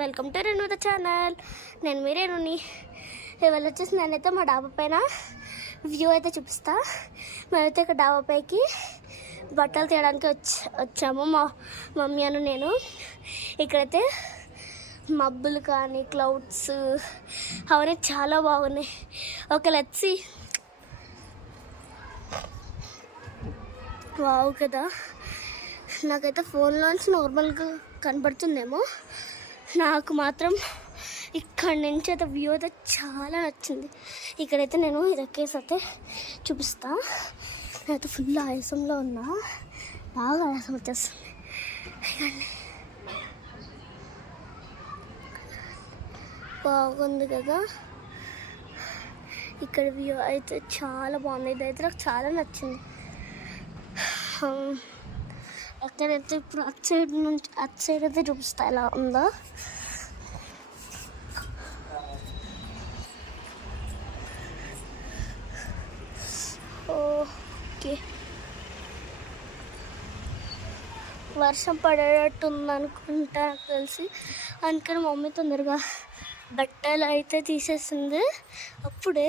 Welcome to Renu the channel. నేను మీ రేణుని. ఇవాళ వచ్చేసి నేనైతే మా డాబా పైన వ్యూ అయితే చూపిస్తా. మేమైతే ఇక్కడ డాబా పైకి బట్టలు తీయడానికి వచ్చాము మా మమ్మీ అను నేను. ఇక్కడైతే మబ్బులు కానీ క్లౌడ్స్ అవన్నీ చాలా బాగున్నాయి. Okay let's see. వావ్ కదా, నాకైతే ఫోన్లోంచి నార్మల్గా కనబడుతుందేమో, నాకు మాత్రం ఇక్కడి నుంచి అయితే వ్యూ అయితే చాలా నచ్చింది. ఇక్కడైతే నేను ఇదకేసి అయితే చూపిస్తా. నేనైతే ఫుల్ ఆయాసంలో ఉన్నా, బాగా ఆయాసం వచ్చేస్తుంది. బాగుంది కదా, ఇక్కడ వ్యూ అయితే చాలా బాగుంది. ఇదైతే నాకు చాలా నచ్చింది. అక్కడైతే ఇప్పుడు అటు సైడ్ అయితే చూపిస్తా ఎలా ఉందో. ఓకే, వర్షం పడేటట్టుంది అనుకుంటా నాకు తెలిసి. అందుకని మమ్మీ తొందరగా బట్టలు అయితే తీసేసింది అప్పుడే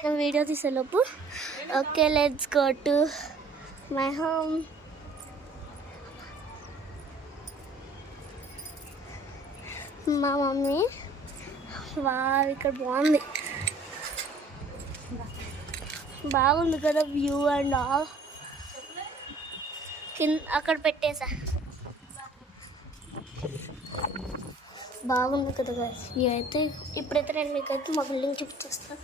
నేను వీడియో తీసేలోపు. Okay let's go to my home. మా మమ్మీ ఇక్కడ బాగుంది కదా వ్యూ అండ్ ఆల్. కింద అక్కడ పెట్టేసా, బాగుంది కదా వ్యూ అయితే. ఇప్పుడైతే నేను మీకైతే మా బిల్డింగ్ చూపించేస్తాను.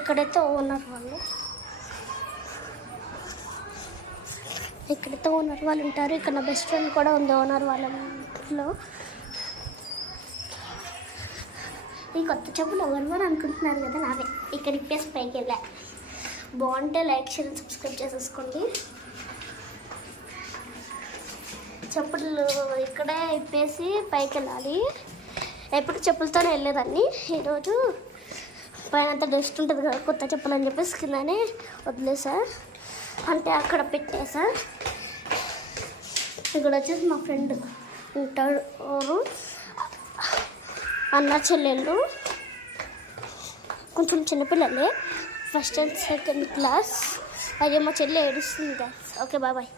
ఇక్కడైతే ఓనర్ వాళ్ళు ఉంటారు. ఇక్కడ నా బెస్ట్ ఫ్రెండ్ కూడా ఉంది ఓనర్ వాళ్ళ ఇంట్లో. ఈ కొత్త చెప్పులు ఎవరు అనుకుంటున్నారు కదా, నావే. ఇక్కడ ఇప్పేసి పైకి వెళ్ళా. బాగుంటే లైక్ షేర్ సబ్స్క్రైబ్ చేసేసుకోండి. చెప్పులు ఇక్కడే ఇప్పేసి పైకి వెళ్ళాలి. ఎప్పుడు చెప్పులతోనే వెళ్ళేదాన్ని. ఈరోజు పైన అంతా డస్ట్ ఉంటుంది కదా, కొత్త చెప్పులు అని చెప్పేసి కిందనే వదిలేసా, అంటే అక్కడ పెట్టేసా. ఇక్కడ వచ్చేసి మా ఫ్రెండ్ ఉంటాడు, అన్న చెల్లెళ్ళు, కొంచెం చిన్నపిల్లలే, ఫస్ట్ అండ్ సెకండ్ క్లాస్. అదే మా చెల్లె ఏడుస్తుంది. Okay bye bye.